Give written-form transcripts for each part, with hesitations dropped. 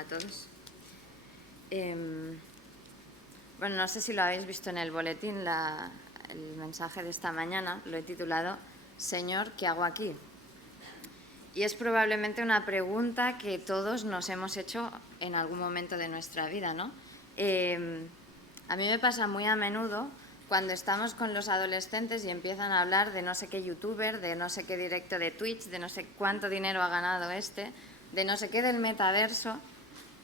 a todos. Bueno, no sé si lo habéis visto en el boletín, el mensaje de esta mañana, lo he titulado Señor, ¿qué hago aquí? Y es probablemente una pregunta que todos nos hemos hecho en algún momento de nuestra vida, ¿no? A mí me pasa muy a menudo cuando estamos con los adolescentes y empiezan a hablar de no sé qué youtuber, de no sé qué directo de Twitch, de no sé cuánto dinero ha ganado de no sé qué del metaverso.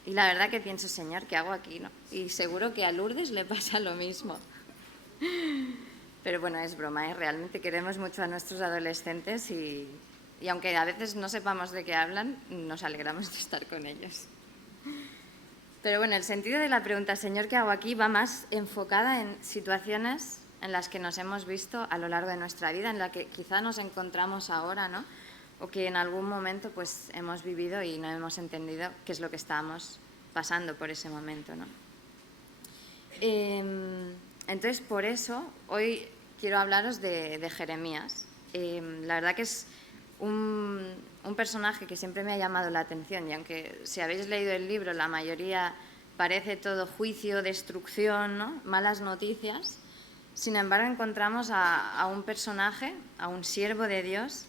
Y la verdad que pienso, Señor, ¿qué hago aquí? ¿No? Y seguro que a Lourdes le pasa lo mismo. Pero bueno, es broma, ¿eh? Realmente queremos mucho a nuestros adolescentes y aunque a veces no sepamos de qué hablan, nos alegramos de estar con ellos. Pero bueno, el sentido de la pregunta, Señor, ¿qué hago aquí?, va más enfocada en situaciones en las que nos hemos visto a lo largo de nuestra vida, en la que quizá nos encontramos ahora, ¿no? O que en algún momento pues hemos vivido y no hemos entendido qué es lo que estábamos pasando por ese momento, ¿no? Entonces, por eso, hoy quiero hablaros de Jeremías. La verdad que es un personaje que siempre me ha llamado la atención y aunque si habéis leído el libro la mayoría parece todo juicio, destrucción, ¿no? Malas noticias, sin embargo encontramos a un personaje, a un siervo de Dios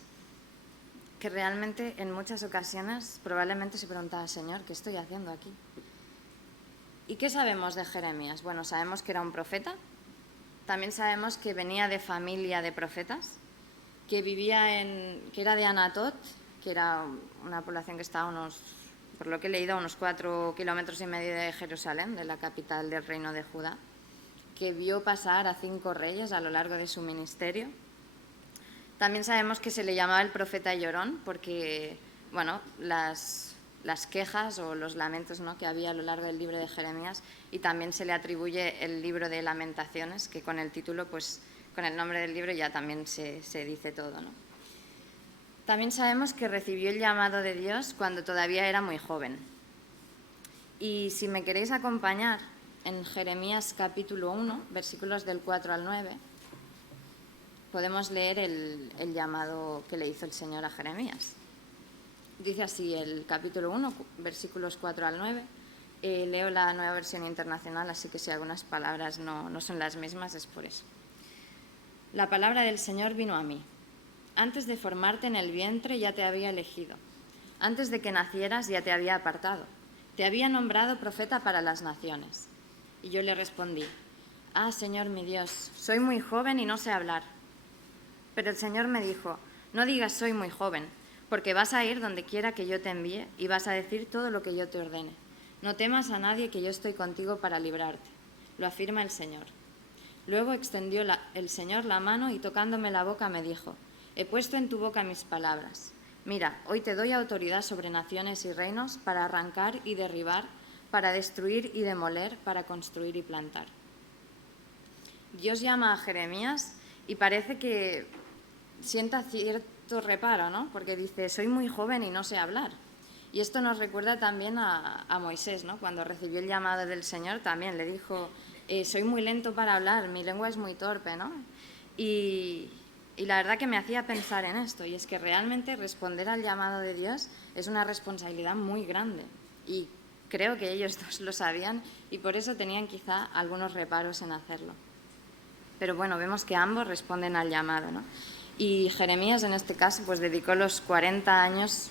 que realmente en muchas ocasiones probablemente se preguntaba, Señor, ¿qué estoy haciendo aquí? ¿Y qué sabemos de Jeremías? Bueno, sabemos que era un profeta, también sabemos que venía de familia de profetas, que que era de Anatot, que era una población que estaba por lo que he leído, a unos 4,5 kilómetros de Jerusalén, de la capital del reino de Judá, que vio pasar a 5 reyes a lo largo de su ministerio. También sabemos que se le llamaba el profeta llorón porque, bueno, las quejas o los lamentos, ¿no?, que había a lo largo del libro de Jeremías, y también se le atribuye el libro de Lamentaciones, que con el título, pues con el nombre del libro ya también se dice todo, ¿no? También sabemos que recibió el llamado de Dios cuando todavía era muy joven. Y si me queréis acompañar en Jeremías capítulo 1, versículos del 4 al 9, podemos leer el llamado que le hizo el Señor a Jeremías. Dice así el capítulo 1, versículos 4 al 9. Leo la Nueva Versión Internacional, así que si algunas palabras no son las mismas es por eso. La palabra del Señor vino a mí. Antes de formarte en el vientre ya te había elegido. Antes de que nacieras ya te había apartado. Te había nombrado profeta para las naciones. Y yo le respondí, Señor mi Dios, soy muy joven y no sé hablar. Pero el Señor me dijo, no digas soy muy joven, porque vas a ir donde quiera que yo te envíe y vas a decir todo lo que yo te ordene. No temas a nadie, que yo estoy contigo para librarte. Lo afirma el Señor. Luego extendió el Señor la mano y tocándome la boca me dijo, he puesto en tu boca mis palabras. Mira, hoy te doy autoridad sobre naciones y reinos para arrancar y derribar, para destruir y demoler, para construir y plantar. Dios llama a Jeremías y parece que sienta cierto reparo, ¿no? Porque dice, soy muy joven y no sé hablar. Y esto nos recuerda también a Moisés, ¿no? Cuando recibió el llamado del Señor también le dijo, soy muy lento para hablar, mi lengua es muy torpe, ¿no? Y la verdad que me hacía pensar en esto, y es que realmente responder al llamado de Dios es una responsabilidad muy grande. Y creo que ellos dos lo sabían y por eso tenían quizá algunos reparos en hacerlo. Pero bueno, vemos que ambos responden al llamado, ¿no? Y Jeremías, en este caso, pues dedicó los 40 años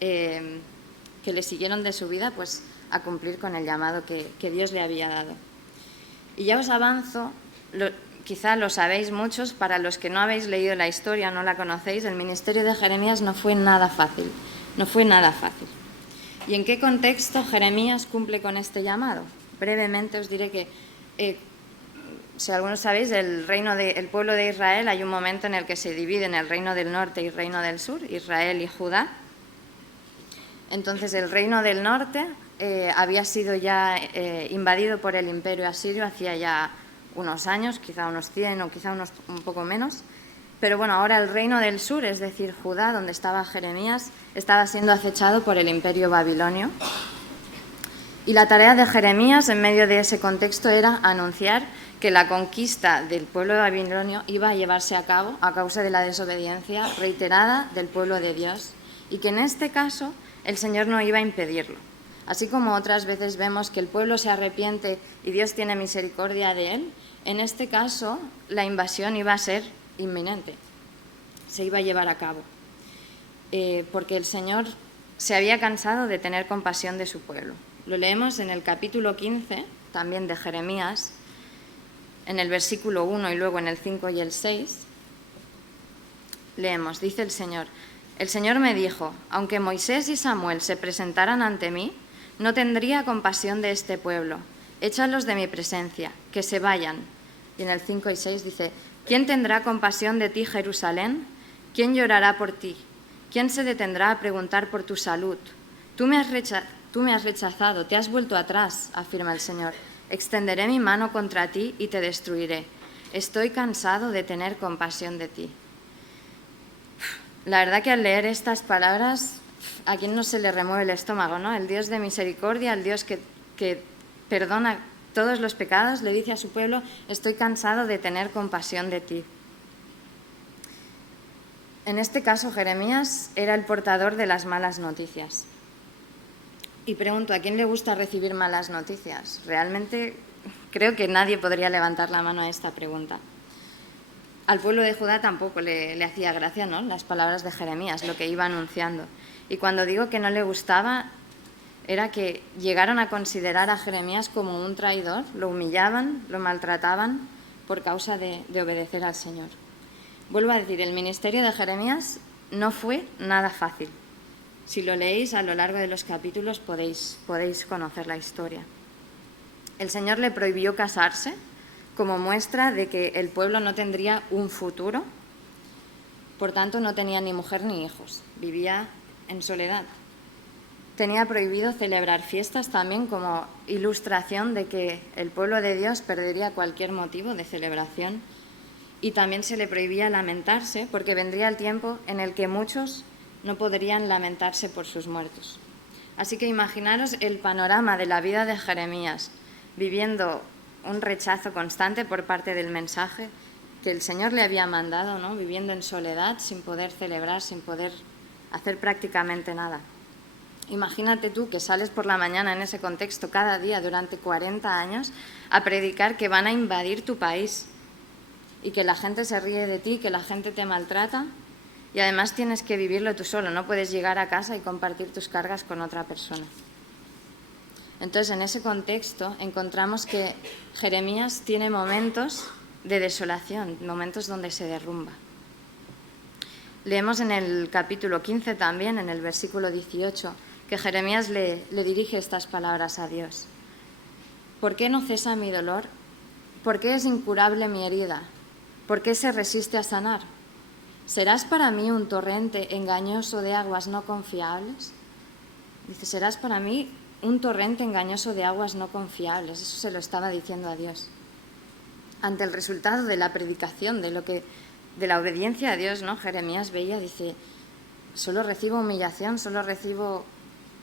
que le siguieron de su vida, pues a cumplir con el llamado que Dios le había dado. Y ya os avanzo, quizá lo sabéis muchos, para los que no habéis leído la historia, no la conocéis, el ministerio de Jeremías no fue nada fácil, no fue nada fácil. ¿Y en qué contexto Jeremías cumple con este llamado? Brevemente os diré que si algunos sabéis, el pueblo de Israel, hay un momento en el que se divide en el reino del norte y el reino del sur, Israel y Judá. Entonces el reino del norte había sido ya invadido por el imperio asirio hacía ya unos años, quizá unos 100 o quizá un poco menos. Pero bueno, ahora el reino del sur, es decir, Judá, donde estaba Jeremías, estaba siendo acechado por el imperio babilonio. Y la tarea de Jeremías en medio de ese contexto era anunciar que la conquista del pueblo babilonio iba a llevarse a cabo a causa de la desobediencia reiterada del pueblo de Dios y que en este caso el Señor no iba a impedirlo. Así como otras veces vemos que el pueblo se arrepiente y Dios tiene misericordia de él, en este caso la invasión iba a ser inminente, se iba a llevar a cabo, porque el Señor se había cansado de tener compasión de su pueblo. Lo leemos en el capítulo 15, también de Jeremías, en el versículo 1 y luego en el 5 y el 6. Leemos, dice el Señor me dijo, aunque Moisés y Samuel se presentaran ante mí, no tendría compasión de este pueblo. Échalos de mi presencia, que se vayan. Y en el 5 y 6 dice, ¿quién tendrá compasión de ti, Jerusalén? ¿Quién llorará por ti? ¿Quién se detendrá a preguntar por tu salud? Tú me has rechazado, te has vuelto atrás, afirma el Señor. Extenderé mi mano contra ti y te destruiré. Estoy cansado de tener compasión de ti. La verdad que al leer estas palabras, a quién no se le remueve el estómago, ¿no? El Dios de misericordia, el Dios que perdona todos los pecados, le dice a su pueblo, estoy cansado de tener compasión de ti. En este caso, Jeremías era el portador de las malas noticias. Y pregunto, ¿a quién le gusta recibir malas noticias? Realmente creo que nadie podría levantar la mano a esta pregunta. Al pueblo de Judá tampoco le hacía gracia, ¿no?, las palabras de Jeremías, lo que iba anunciando. Y cuando digo que no le gustaba, era que llegaron a considerar a Jeremías como un traidor, lo humillaban, lo maltrataban por causa de obedecer al Señor. Vuelvo a decir, el ministerio de Jeremías no fue nada fácil. Si lo leéis a lo largo de los capítulos podéis conocer la historia. El Señor le prohibió casarse como muestra de que el pueblo no tendría un futuro, por tanto no tenía ni mujer ni hijos, vivía en soledad. Tenía prohibido celebrar fiestas también como ilustración de que el pueblo de Dios perdería cualquier motivo de celebración, y también se le prohibía lamentarse porque vendría el tiempo en el que muchos no podrían lamentarse por sus muertos. Así que imaginaros el panorama de la vida de Jeremías, viviendo un rechazo constante por parte del mensaje que el Señor le había mandado, ¿no?, viviendo en soledad, sin poder celebrar, sin poder hacer prácticamente nada. Imagínate tú que sales por la mañana en ese contexto cada día durante 40 años a predicar que van a invadir tu país y que la gente se ríe de ti, que la gente te maltrata, y además tienes que vivirlo tú solo, no puedes llegar a casa y compartir tus cargas con otra persona. Entonces, en ese contexto encontramos que Jeremías tiene momentos de desolación, momentos donde se derrumba. Leemos en el capítulo 15 también, en el versículo 18, que Jeremías le dirige estas palabras a Dios. ¿Por qué no cesa mi dolor? ¿Por qué es incurable mi herida? ¿Por qué se resiste a sanar? ¿Serás para mí un torrente engañoso de aguas no confiables? Dice, serás para mí un torrente engañoso de aguas no confiables. Eso se lo estaba diciendo a Dios. Ante el resultado de la predicación, de la obediencia a Dios, ¿no?, Jeremías veía, dice, solo recibo humillación, solo recibo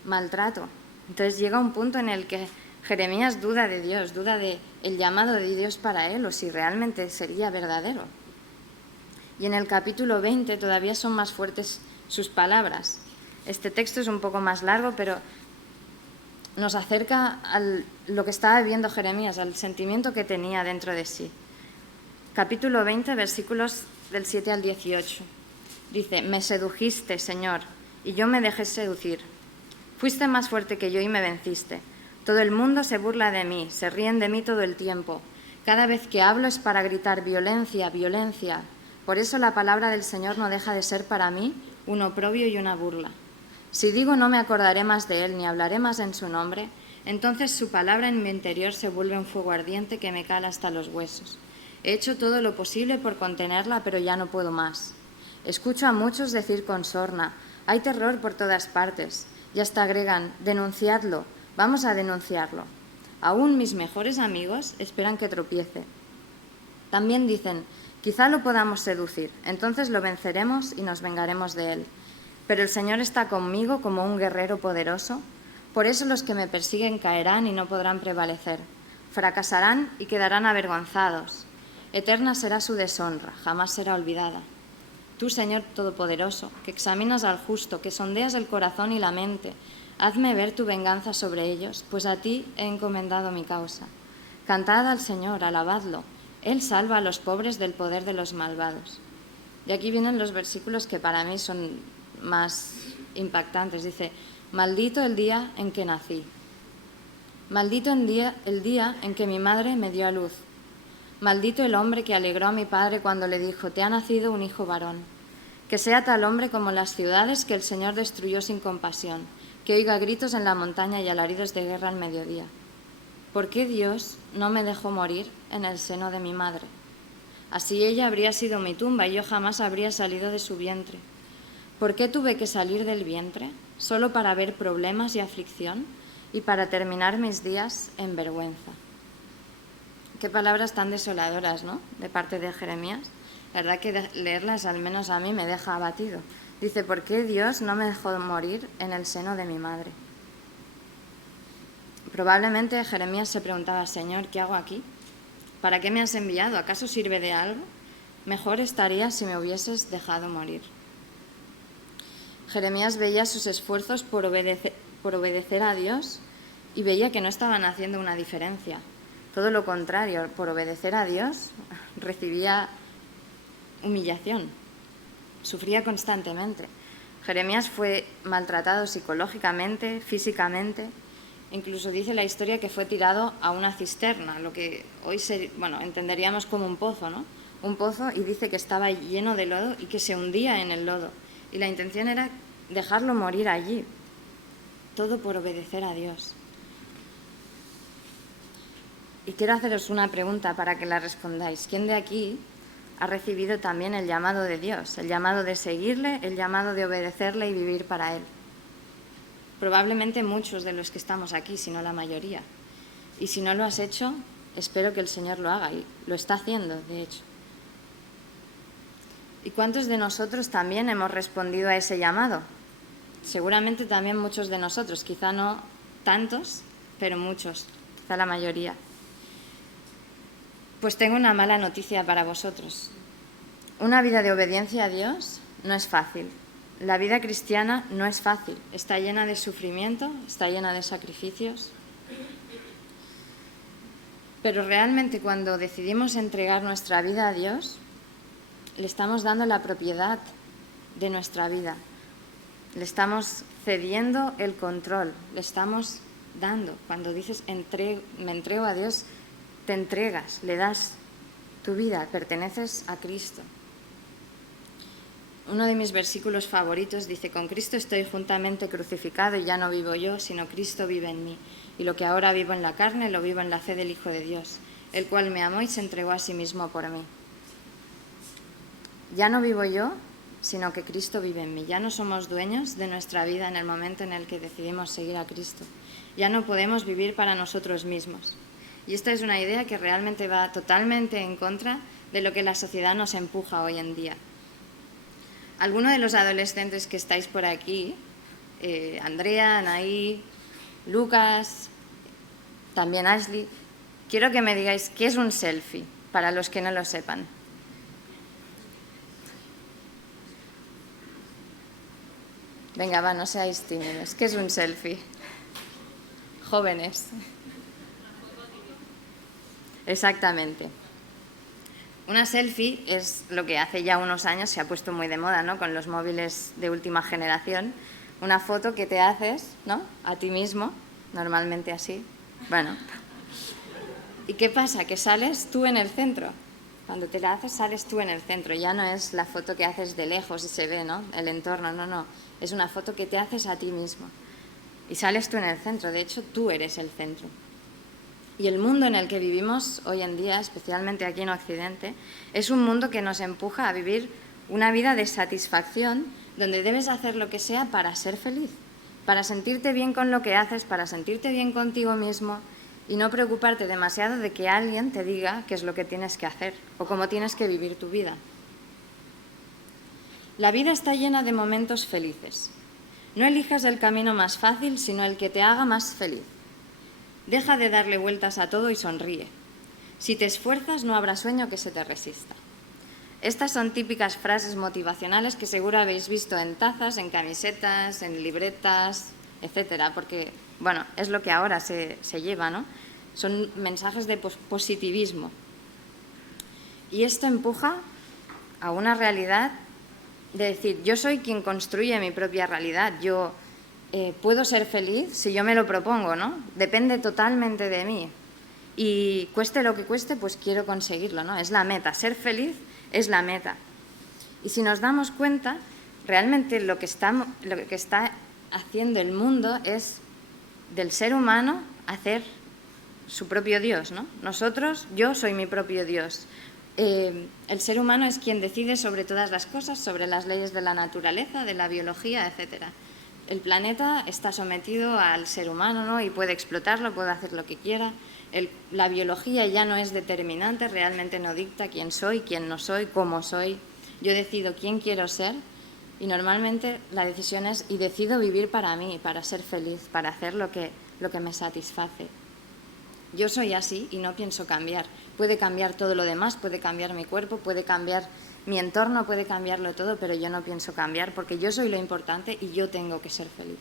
maltrato. Entonces llega un punto en el que Jeremías duda de Dios, duda del llamado de Dios para él, o si realmente sería verdadero. Y en el capítulo 20 todavía son más fuertes sus palabras. Este texto es un poco más largo, pero nos acerca a lo que estaba viviendo Jeremías, al sentimiento que tenía dentro de sí. Capítulo 20, versículos del 7 al 18. Dice, me sedujiste, Señor, y yo me dejé seducir. Fuiste más fuerte que yo y me venciste. Todo el mundo se burla de mí, se ríen de mí todo el tiempo. Cada vez que hablo es para gritar violencia, violencia. Por eso la palabra del Señor no deja de ser para mí un oprobio y una burla. Si digo no me acordaré más de él ni hablaré más en su nombre, entonces su palabra en mi interior se vuelve un fuego ardiente que me cala hasta los huesos. He hecho todo lo posible por contenerla, pero ya no puedo más. Escucho a muchos decir con sorna, hay terror por todas partes, y hasta agregan, denunciadlo, vamos a denunciarlo. Aún mis mejores amigos esperan que tropiece. También dicen, quizá lo podamos seducir, entonces lo venceremos y nos vengaremos de él. Pero el Señor está conmigo como un guerrero poderoso, por eso los que me persiguen caerán y no podrán prevalecer. Fracasarán y quedarán avergonzados. Eterna será su deshonra, jamás será olvidada. Tú, Señor Todopoderoso, que examinas al justo, que sondeas el corazón y la mente, Hazme ver tu venganza sobre ellos, pues a ti he encomendado mi causa. Cantad al Señor, alabadlo. Él salva a los pobres del poder de los malvados. Y aquí vienen los versículos que para mí son más impactantes. Dice, maldito el día en que nací. Maldito el día en que mi madre me dio a luz. Maldito el hombre que alegró a mi padre cuando le dijo, te ha nacido un hijo varón. Que sea tal hombre como las ciudades que el Señor destruyó sin compasión, que oiga gritos en la montaña y alaridos de guerra al mediodía. ¿Por qué Dios no me dejó morir en el seno de mi madre? Así ella habría sido mi tumba y yo jamás habría salido de su vientre. ¿Por qué tuve que salir del vientre? ¿Solo para ver problemas y aflicción y para terminar mis días en vergüenza? Qué palabras tan desoladoras, ¿no?, de parte de Jeremías. La verdad que leerlas al menos a mí me deja abatido. Dice, ¿por qué Dios no me dejó morir en el seno de mi madre? Probablemente Jeremías se preguntaba, Señor, ¿qué hago aquí? ¿Para qué me has enviado? ¿Acaso sirve de algo? Mejor estaría si me hubieses dejado morir. Jeremías veía sus esfuerzos por obedecer a Dios y veía que no estaban haciendo una diferencia. Todo lo contrario, por obedecer a Dios recibía humillación, sufría constantemente. Jeremías fue maltratado psicológicamente, físicamente, incluso dice la historia que fue tirado a una cisterna, lo que hoy entenderíamos como un pozo, ¿no? Un pozo, y dice que estaba lleno de lodo y que se hundía en el lodo. Y la intención era dejarlo morir allí, todo por obedecer a Dios. Y quiero haceros una pregunta para que la respondáis. ¿Quién de aquí ha recibido también el llamado de Dios, el llamado de seguirle, el llamado de obedecerle y vivir para Él? Probablemente muchos de los que estamos aquí, si no la mayoría. Y si no lo has hecho, espero que el Señor lo haga, y lo está haciendo, de hecho. ¿Y cuántos de nosotros también hemos respondido a ese llamado? Seguramente también muchos de nosotros, quizá no tantos, pero muchos, quizá la mayoría. Pues tengo una mala noticia para vosotros. Una vida de obediencia a Dios no es fácil. La vida cristiana no es fácil. Está llena de sufrimiento, está llena de sacrificios. Pero realmente cuando decidimos entregar nuestra vida a Dios, le estamos dando la propiedad de nuestra vida. Le estamos cediendo el control, le estamos dando. Cuando dices me entrego a Dios, te entregas, le das tu vida, perteneces a Cristo. Uno de mis versículos favoritos dice, con Cristo estoy juntamente crucificado y ya no vivo yo, sino Cristo vive en mí. Y lo que ahora vivo en la carne, lo vivo en la fe del Hijo de Dios, el cual me amó y se entregó a sí mismo por mí. Ya no vivo yo, sino que Cristo vive en mí. Ya no somos dueños de nuestra vida en el momento en el que decidimos seguir a Cristo. Ya no podemos vivir para nosotros mismos. Y esta es una idea que realmente va totalmente en contra de lo que la sociedad nos empuja hoy en día. Algunos de los adolescentes que estáis por aquí, Andrea, Anaí, Lucas, también Ashley, quiero que me digáis qué es un selfie, para los que no lo sepan. Venga, va, no seáis tímidos. ¿Qué es un selfie? Jóvenes. Exactamente. Una selfie es lo que hace ya unos años se ha puesto muy de moda, ¿no?, con los móviles de última generación. Una foto que te haces, ¿no?, a ti mismo, normalmente así. Bueno. ¿Y qué pasa? Que sales tú en el centro. Cuando te la haces, sales tú en el centro. Ya no es la foto que haces de lejos y se ve, ¿no?, el entorno. No. Es una foto que te haces a ti mismo. Y sales tú en el centro. De hecho, tú eres el centro. Y el mundo en el que vivimos hoy en día, especialmente aquí en Occidente, es un mundo que nos empuja a vivir una vida de satisfacción, donde debes hacer lo que sea para ser feliz, para sentirte bien con lo que haces, para sentirte bien contigo mismo y no preocuparte demasiado de que alguien te diga qué es lo que tienes que hacer o cómo tienes que vivir tu vida. La vida está llena de momentos felices. No elijas el camino más fácil, sino el que te haga más feliz. Deja de darle vueltas a todo y sonríe. Si te esfuerzas, no habrá sueño que se te resista. Estas son típicas frases motivacionales que seguro habéis visto en tazas, en camisetas, en libretas, etcétera, porque, bueno, es lo que ahora se lleva, ¿no? Son mensajes de positivismo. Y esto empuja a una realidad de decir, yo soy quien construye mi propia realidad, yo puedo ser feliz si yo me lo propongo, ¿no? Depende totalmente de mí. Y cueste lo que cueste, pues quiero conseguirlo, ¿no? Es la meta, ser feliz es la meta. Y si nos damos cuenta, realmente lo que está haciendo el mundo es del ser humano hacer su propio Dios, ¿no? Yo soy mi propio Dios. El ser humano es quien decide sobre todas las cosas, sobre las leyes de la naturaleza, de la biología, etcétera. El planeta está sometido al ser humano, ¿no? Y puede explotarlo, puede hacer lo que quiera. La biología ya no es determinante, realmente no dicta quién soy, quién no soy, cómo soy. Yo decido quién quiero ser y normalmente la decisión es y decido vivir para mí, para ser feliz, para hacer lo que me satisface. Yo soy así y no pienso cambiar. Puede cambiar todo lo demás, puede cambiar mi cuerpo, puede cambiar mi entorno, puede cambiarlo todo, pero yo no pienso cambiar porque yo soy lo importante y yo tengo que ser feliz.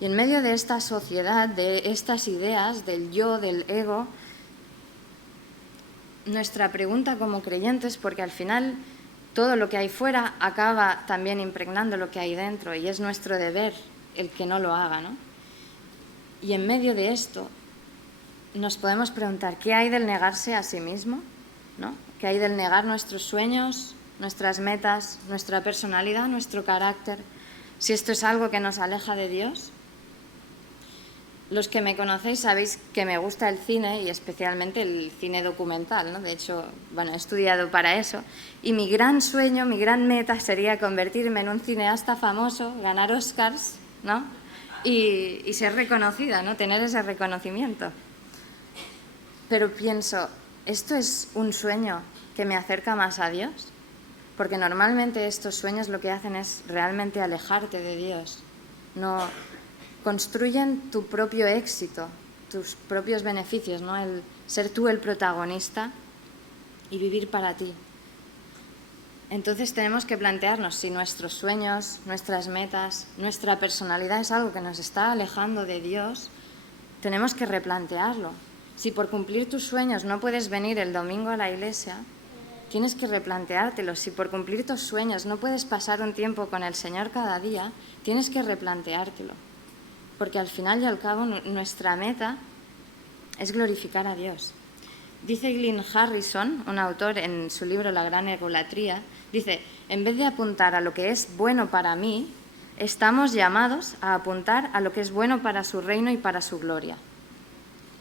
Y en medio de esta sociedad, de estas ideas, del yo, del ego, nuestra pregunta como creyentes, porque al final todo lo que hay fuera acaba también impregnando lo que hay dentro y es nuestro deber el que no lo haga, ¿no? Y en medio de esto nos podemos preguntar, ¿qué hay del negarse a sí mismo? ¿No? ¿Qué hay del negar nuestros sueños, nuestras metas, nuestra personalidad, nuestro carácter? Si esto es algo que nos aleja de Dios. Los que me conocéis sabéis que me gusta el cine y especialmente el cine documental, ¿no? De hecho, bueno, he estudiado para eso. Y mi gran sueño, mi gran meta sería convertirme en un cineasta famoso, ganar Oscars, ¿no? Y ser reconocida, ¿no? Tener ese reconocimiento. Pero pienso, ¿esto es un sueño que me acerca más a Dios? Porque normalmente estos sueños lo que hacen es realmente alejarte de Dios. No construyen tu propio éxito, tus propios beneficios, ¿no? El ser tú el protagonista y vivir para ti. Entonces tenemos que plantearnos si nuestros sueños, nuestras metas, nuestra personalidad es algo que nos está alejando de Dios, tenemos que replantearlo. Si por cumplir tus sueños no puedes venir el domingo a la iglesia, tienes que replanteártelo. Si por cumplir tus sueños no puedes pasar un tiempo con el Señor cada día, tienes que replanteártelo. Porque al final y al cabo nuestra meta es glorificar a Dios. Dice Glynn Harrison, un autor en su libro La gran egolatría, dice, en vez de apuntar a lo que es bueno para mí, estamos llamados a apuntar a lo que es bueno para su reino y para su gloria.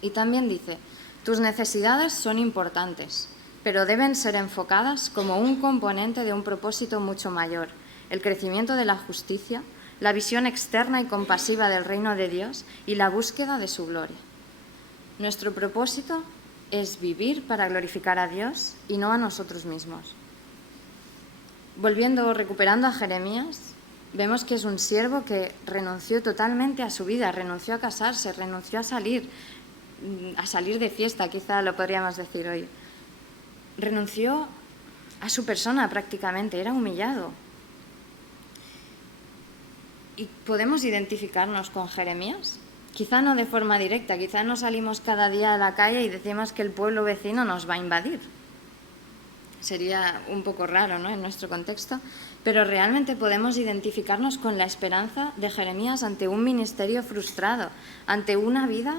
Y también dice, tus necesidades son importantes, pero deben ser enfocadas como un componente de un propósito mucho mayor, el crecimiento de la justicia, la visión externa y compasiva del reino de Dios y la búsqueda de su gloria. Nuestro propósito es vivir para glorificar a Dios y no a nosotros mismos. Recuperando a Jeremías, vemos que es un siervo que renunció totalmente a su vida, renunció a casarse, renunció a salir de fiesta, quizá lo podríamos decir hoy. Renunció a su persona prácticamente, era humillado. ¿Y podemos identificarnos con Jeremías? Quizá no de forma directa, quizá no salimos cada día a la calle y decimos que el pueblo vecino nos va a invadir. Sería un poco raro, ¿no?, en nuestro contexto, pero realmente podemos identificarnos con la esperanza de Jeremías ante un ministerio frustrado, ante una vida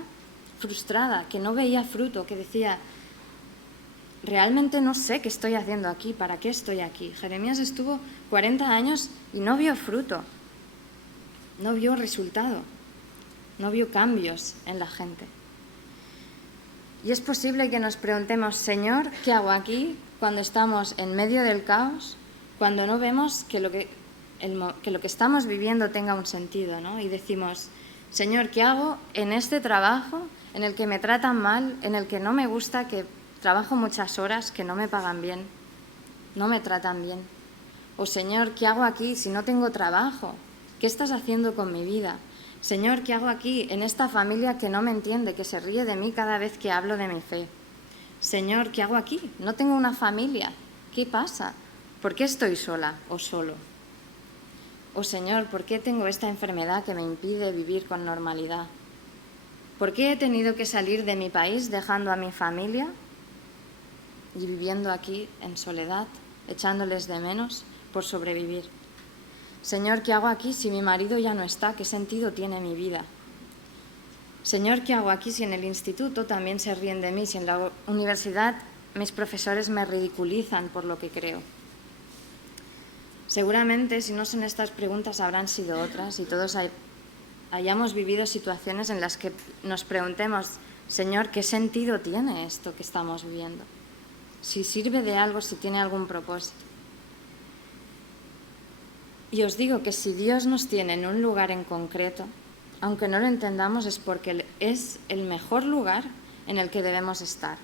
frustrada, que no veía fruto, que decía, realmente no sé qué estoy haciendo aquí, ¿para qué estoy aquí? Jeremías estuvo 40 años y no vio fruto, no vio resultado, no vio cambios en la gente. Y es posible que nos preguntemos, Señor, ¿qué hago aquí cuando estamos en medio del caos, cuando no vemos que lo que estamos viviendo tenga un sentido, ¿no? Y decimos, Señor, ¿qué hago en este trabajo en el que me tratan mal, en el que no me gusta, que trabajo muchas horas, que no me pagan bien, no me tratan bien? O Señor, ¿qué hago aquí si no tengo trabajo? ¿Qué estás haciendo con mi vida? Señor, ¿qué hago aquí en esta familia que no me entiende, que se ríe de mí cada vez que hablo de mi fe? Señor, ¿qué hago aquí? No tengo una familia. ¿Qué pasa? ¿Por qué estoy sola o solo? Oh Señor, ¿por qué tengo esta enfermedad que me impide vivir con normalidad? ¿Por qué he tenido que salir de mi país dejando a mi familia y viviendo aquí en soledad, echándoles de menos por sobrevivir? Señor, ¿qué hago aquí si mi marido ya no está? ¿Qué sentido tiene mi vida? Señor, ¿qué hago aquí si en el instituto también se ríen de mí, si en la universidad mis profesores me ridiculizan por lo que creo? Seguramente, si no son estas preguntas, habrán sido otras y todos hayamos vivido situaciones en las que nos preguntemos, Señor, ¿qué sentido tiene esto que estamos viviendo? Si sirve de algo, si tiene algún propósito. Y os digo que si Dios nos tiene en un lugar en concreto, aunque no lo entendamos, es porque es el mejor lugar en el que debemos estar.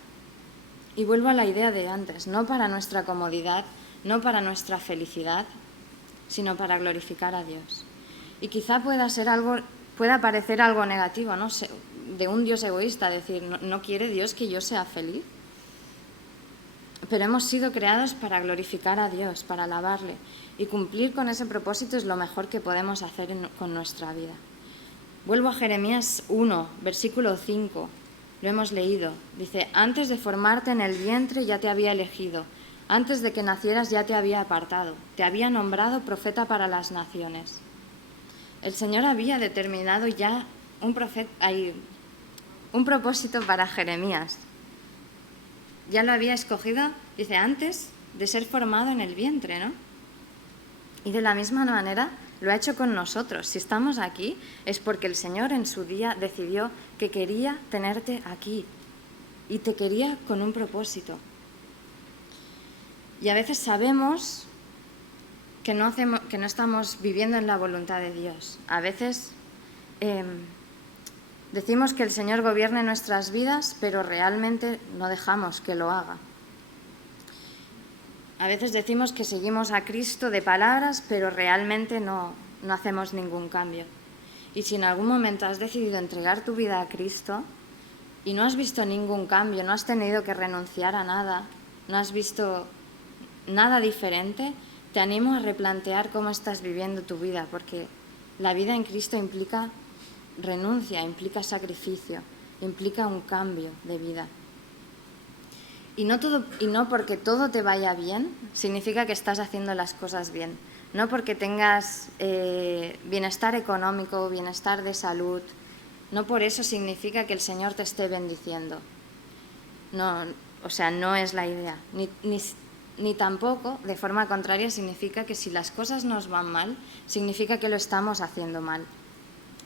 Y vuelvo a la idea de antes, no para nuestra comodidad, no para nuestra felicidad, sino para glorificar a Dios. Y quizá pueda parecer algo negativo, ¿no? De un Dios egoísta, decir, ¿no quiere Dios que yo sea feliz? Pero hemos sido creados para glorificar a Dios, para alabarle. Y cumplir con ese propósito es lo mejor que podemos hacer con nuestra vida. Vuelvo a Jeremías 1, versículo 5. Lo hemos leído. Dice, antes de formarte en el vientre ya te había elegido. Antes de que nacieras ya te había apartado. Te había nombrado profeta para las naciones. El Señor había determinado ya un propósito para Jeremías. Ya lo había escogido, dice, antes de ser formado en el vientre, ¿no? Y de la misma manera lo ha hecho con nosotros. Si estamos aquí es porque el Señor en su día decidió que quería tenerte aquí y te quería con un propósito. Y a veces sabemos que no estamos viviendo en la voluntad de Dios. A veces decimos que el Señor gobierne nuestras vidas, pero realmente no dejamos que lo haga. A veces decimos que seguimos a Cristo de palabras, pero realmente no hacemos ningún cambio. Y si en algún momento has decidido entregar tu vida a Cristo y no has visto ningún cambio, no has tenido que renunciar a nada, no has visto nada diferente, te animo a replantear cómo estás viviendo tu vida, porque la vida en Cristo implica renuncia, implica sacrificio, implica un cambio de vida. Y no porque todo te vaya bien, significa que estás haciendo las cosas bien. No porque tengas bienestar económico, bienestar de salud, no por eso significa que el Señor te esté bendiciendo. No, o sea, no es la idea. Ni tampoco, de forma contraria, significa que si las cosas nos van mal, significa que lo estamos haciendo mal.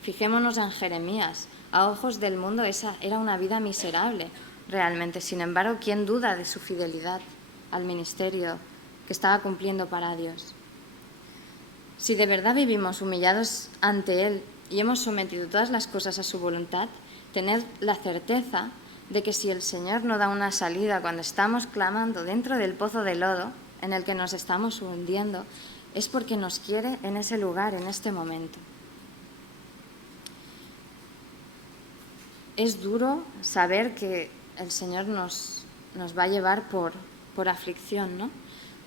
Fijémonos en Jeremías. A ojos del mundo esa era una vida miserable. Realmente, sin embargo, ¿quién duda de su fidelidad al ministerio que estaba cumpliendo para Dios? Si de verdad vivimos humillados ante Él y hemos sometido todas las cosas a su voluntad, tened la certeza de que si el Señor no da una salida cuando estamos clamando dentro del pozo de lodo en el que nos estamos hundiendo, es porque nos quiere en ese lugar, en este momento. Es duro saber que el Señor nos va a llevar por aflicción, ¿no?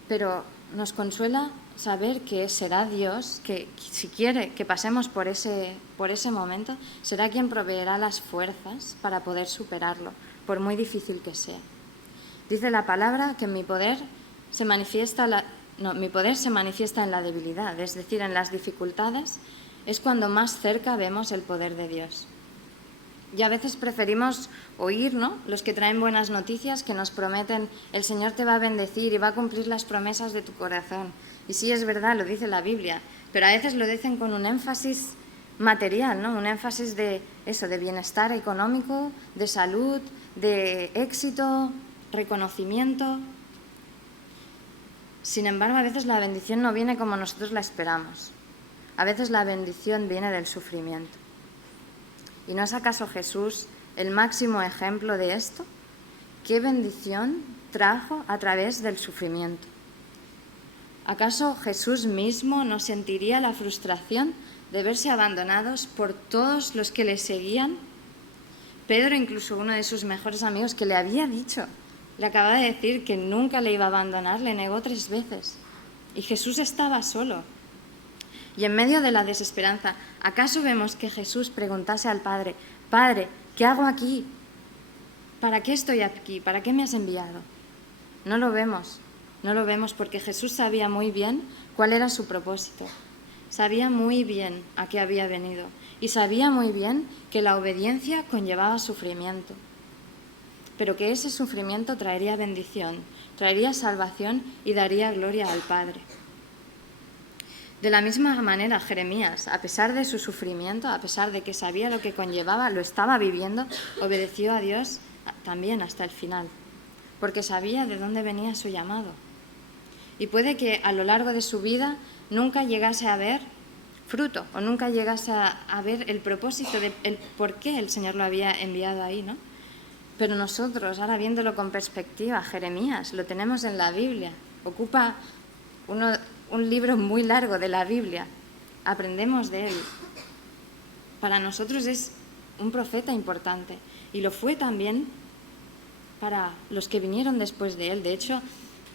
Pero nos consuela saber que será Dios, que si quiere que pasemos por ese momento, será quien proveerá las fuerzas para poder superarlo, por muy difícil que sea. Dice la palabra que mi poder se manifiesta en la debilidad, es decir, en las dificultades es cuando más cerca vemos el poder de Dios. Y a veces preferimos oír, ¿no?, los que traen buenas noticias, que nos prometen el Señor te va a bendecir y va a cumplir las promesas de tu corazón. Y sí, es verdad, lo dice la Biblia, pero a veces lo dicen con un énfasis material, ¿no?, un énfasis de eso, de bienestar económico, de salud, de éxito, reconocimiento. Sin embargo, a veces la bendición no viene como nosotros la esperamos. A veces la bendición viene del sufrimiento. ¿Y no es acaso Jesús el máximo ejemplo de esto? ¿Qué bendición trajo a través del sufrimiento? ¿Acaso Jesús mismo no sentiría la frustración de verse abandonados por todos los que le seguían? Pedro, incluso uno de sus mejores amigos, que le había dicho, le acababa de decir que nunca le iba a abandonar, le negó 3 veces. Y Jesús estaba solo. Y en medio de la desesperanza, ¿acaso vemos que Jesús preguntase al Padre, Padre, ¿qué hago aquí? ¿Para qué estoy aquí? ¿Para qué me has enviado? No lo vemos porque Jesús sabía muy bien cuál era su propósito. Sabía muy bien a qué había venido y sabía muy bien que la obediencia conllevaba sufrimiento, pero que ese sufrimiento traería bendición, traería salvación y daría gloria al Padre. De la misma manera, Jeremías, a pesar de su sufrimiento, a pesar de que sabía lo que conllevaba, lo estaba viviendo, obedeció a Dios también hasta el final, porque sabía de dónde venía su llamado. Y puede que a lo largo de su vida nunca llegase a ver fruto o nunca llegase a ver el propósito de el por qué el Señor lo había enviado ahí, ¿no? Pero nosotros, ahora viéndolo con perspectiva, Jeremías, lo tenemos en la Biblia, ocupa un libro muy largo de la Biblia, aprendemos de él. Para nosotros es un profeta importante y lo fue también para los que vinieron después de él. De hecho,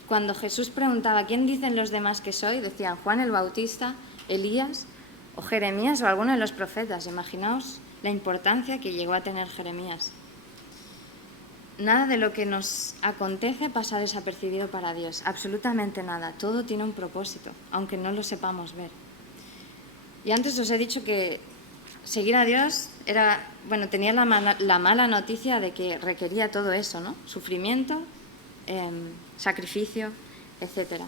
cuando Jesús preguntaba ¿quién dicen los demás que soy?, decían Juan el Bautista, Elías o Jeremías o alguno de los profetas. Imaginaos la importancia que llegó a tener Jeremías. Nada de lo que nos acontece pasa desapercibido para Dios, absolutamente nada. Todo tiene un propósito, aunque no lo sepamos ver. Y antes os he dicho que seguir a Dios tenía la mala noticia de que requería todo eso, ¿no? Sufrimiento, sacrificio, etc.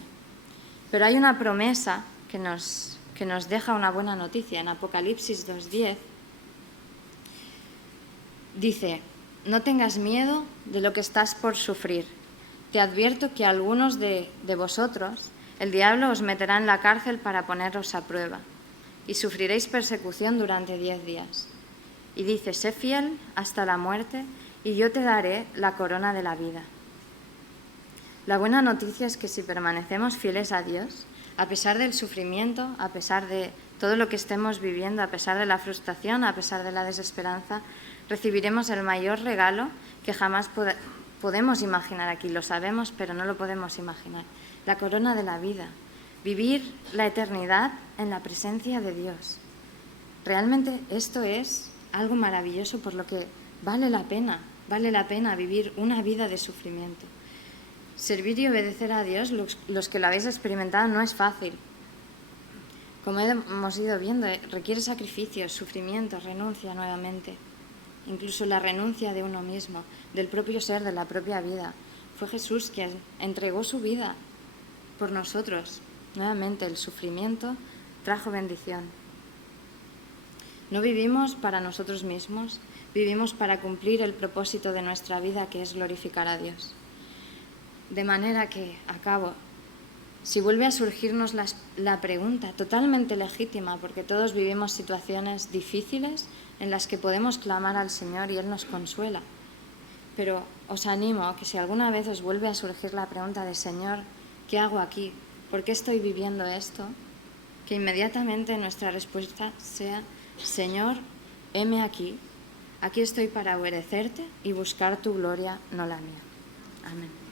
Pero hay una promesa que nos deja una buena noticia. En Apocalipsis 2:10 dice: no tengas miedo de lo que estás por sufrir. Te advierto que algunos de vosotros, el diablo os meterá en la cárcel para poneros a prueba, y sufriréis persecución durante 10 días. Y dice, sé fiel hasta la muerte, y yo te daré la corona de la vida. La buena noticia es que si permanecemos fieles a Dios, a pesar del sufrimiento, a pesar de todo lo que estemos viviendo, a pesar de la frustración, a pesar de la desesperanza, recibiremos el mayor regalo que jamás podemos imaginar aquí. Lo sabemos, pero no lo podemos imaginar. La corona de la vida. Vivir la eternidad en la presencia de Dios. Realmente esto es algo maravilloso, por lo que vale la pena vivir una vida de sufrimiento. Servir y obedecer a Dios, los que lo habéis experimentado, no es fácil. Como hemos ido viendo, requiere sacrificios, sufrimiento, renuncia nuevamente. Incluso la renuncia de uno mismo, del propio ser, de la propia vida. Fue Jesús quien entregó su vida por nosotros. Nuevamente, el sufrimiento trajo bendición. No vivimos para nosotros mismos, vivimos para cumplir el propósito de nuestra vida, que es glorificar a Dios. De manera que, acabo, si vuelve a surgirnos la pregunta, totalmente legítima, porque todos vivimos situaciones difíciles en las que podemos clamar al Señor y Él nos consuela. Pero os animo a que si alguna vez os vuelve a surgir la pregunta de Señor, ¿qué hago aquí? ¿Por qué estoy viviendo esto? Que inmediatamente nuestra respuesta sea, Señor, heme aquí estoy para obedecerte y buscar tu gloria, no la mía. Amén.